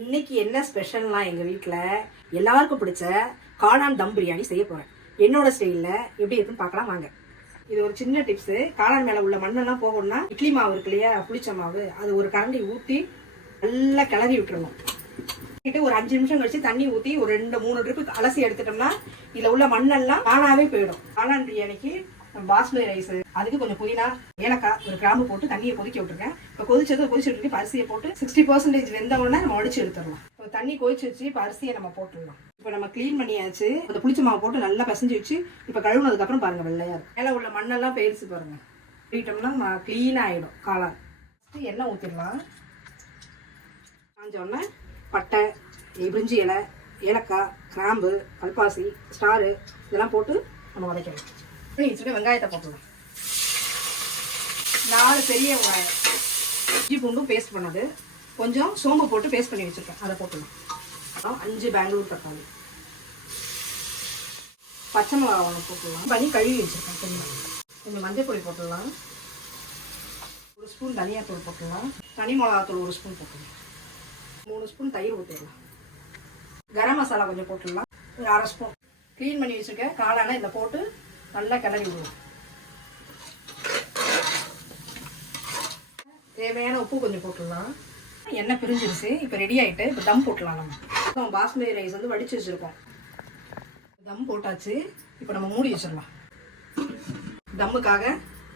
இன்னைக்கு என்ன ஸ்பெஷல்னா எங்கள் வீட்டில் எல்லாருக்கும் பிடிச்ச காளான் தம் பிரியாணி செய்ய போகிறேன். என்னோட ஸ்டைலில் எப்படி இருக்குன்னு பார்க்கலாம் வாங்க. இது ஒரு சின்ன டிப்ஸு. காளான் மேலே உள்ள மண்ணெல்லாம் போகணும்னா இட்லி மாவு இருக்கு இல்லையா, புளிச்ச மாவு, அது ஒரு கரண்டி ஊற்றி நல்லா கிளறி விட்டுருணும். ஒரு 5 நிமிஷம் கழிச்சு தண்ணி ஊற்றி ஒரு 2-3 ட்ரிப்பு அலசி எடுத்துட்டோம்னா இதில் உள்ள மண்ணெல்லாம் தானாகவே போயிடும். காளான் பிரியாணிக்கு பாஸ்மதி ரைஸ், அதுக்கு கொஞ்சம் புதினா, ஏலக்காய், ஒரு கிராம்பு போட்டு தண்ணியை கொதிக்க விட்டுருக்கேன். இப்போ கொதிச்சுட்டு இருக்கு. அரிசியை போட்டு 60% வெந்த உடனே நம்ம உடச்சி எடுத்துடலாம். இப்போ தண்ணி கொதிச்சு வச்சு இப்போ அரிசியை நம்ம போட்டுடலாம். இப்போ நம்ம க்ளீன் பண்ணியாச்சு. அந்த புளிச்ச மாவு போட்டு நல்லா பிசைஞ்சு வச்சு இப்போ கழுவுனதுக்கு அப்புறம் பாருங்க வெள்ளையா இருக்கும். மேலே உள்ள மண்ணெல்லாம் போயிடுச்சு பாருங்க. போயிட்டோம்னா க்ளீனாக ஆகிடும் காளான். எண்ணெய் ஊற்றிடலாம். காஞ்ச உடனே பட்டை, பிரிஞ்சி இலை, ஏலக்காய், கிராம்பு, கல்பாசி, ஸ்டாரு இதெல்லாம் போட்டு நம்ம வதக்கலாம். வச்சுட்டு வெங்காயத்தை போட்டுடலாம். 4 பெரிய வெங்காயம், இஞ்சி பூண்டும் பேஸ்ட் பண்ணது, கொஞ்சம் சோம்பு போட்டு பேஸ்ட் பண்ணி வச்சுருக்கேன், அதை போட்டுடலாம். 5 பெங்களூர் தக்காளி, பச்சை மிளகா ஒன்று போட்டுடலாம். பண்ணி கழுவி வச்சுருக்கேன். கொஞ்சம் மஞ்சள் பொடி போட்டுடலாம். 1 ஸ்பூன் தனியாத்தூள் போட்டுடலாம். தனி மிளகாத்தூள் 1 ஸ்பூன் போட்டுடலாம். 3 ஸ்பூன் தயிர் ஊற்றிடலாம். கரம் மசாலா கொஞ்சம் போட்டுடலாம். ஒரு 1/2 ஸ்பூன். க்ளீன் பண்ணி வச்சுருக்கேன் காளானை இதில் போட்டு நல்லா கிளறி விடுவோம். தேவையான உப்பு கொஞ்சம் போட்டுடலாம். எண்ணெய் பிரிஞ்சிருச்சு. இப்போ ரெடி ஆகிட்டு இப்போ தம் போட்டுடலாம். நம்ம பாஸ்மதி ரைஸ் வந்து வடித்து வச்சுருக்கோம். தம் போட்டாச்சு. இப்போ நம்ம மூடி வச்சிடலாம். தம்முக்காக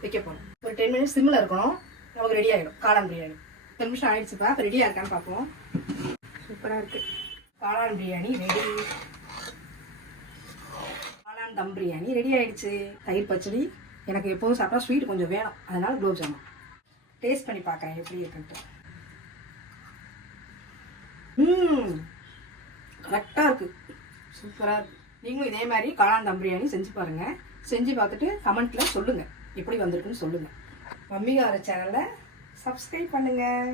வைக்க போகிறோம். ஒரு 10 மினிட்ஸ் சிம்மில் இருக்கணும். நமக்கு ரெடி ஆகிடும் காளான் பிரியாணி. 10 நிமிஷம் ஆகிடுச்சுப்பா. இப்போ ரெடியாக இருக்கான்னு பார்ப்போம். சூப்பராக இருக்குது. காளான் பிரியாணி ரெடி. காளான் தம் பிரியாணி ரெடி ஆகிடுச்சு. தயிர் பச்சடி. எனக்கு எப்போதும் சாப்பிட்டா ஸ்வீட் கொஞ்சம் வேணும், அதனால் குலோப் ஜாமுன் டேஸ்ட் பண்ணி பார்க்குறேன் எப்படி இருக்குன்ட்டு. கரெக்டாக இருக்குது. சூப்பராக இருக்குது. நீங்களும் இதே மாதிரி காளான் தம் பிரியாணி செஞ்சு பாருங்கள். செஞ்சு பார்த்துட்டு கமெண்ட்டில் சொல்லுங்கள் எப்படி வந்திருக்குன்னு சொல்லுங்கள். மம்மிகார சேனலை சப்ஸ்கிரைப் பண்ணுங்கள்.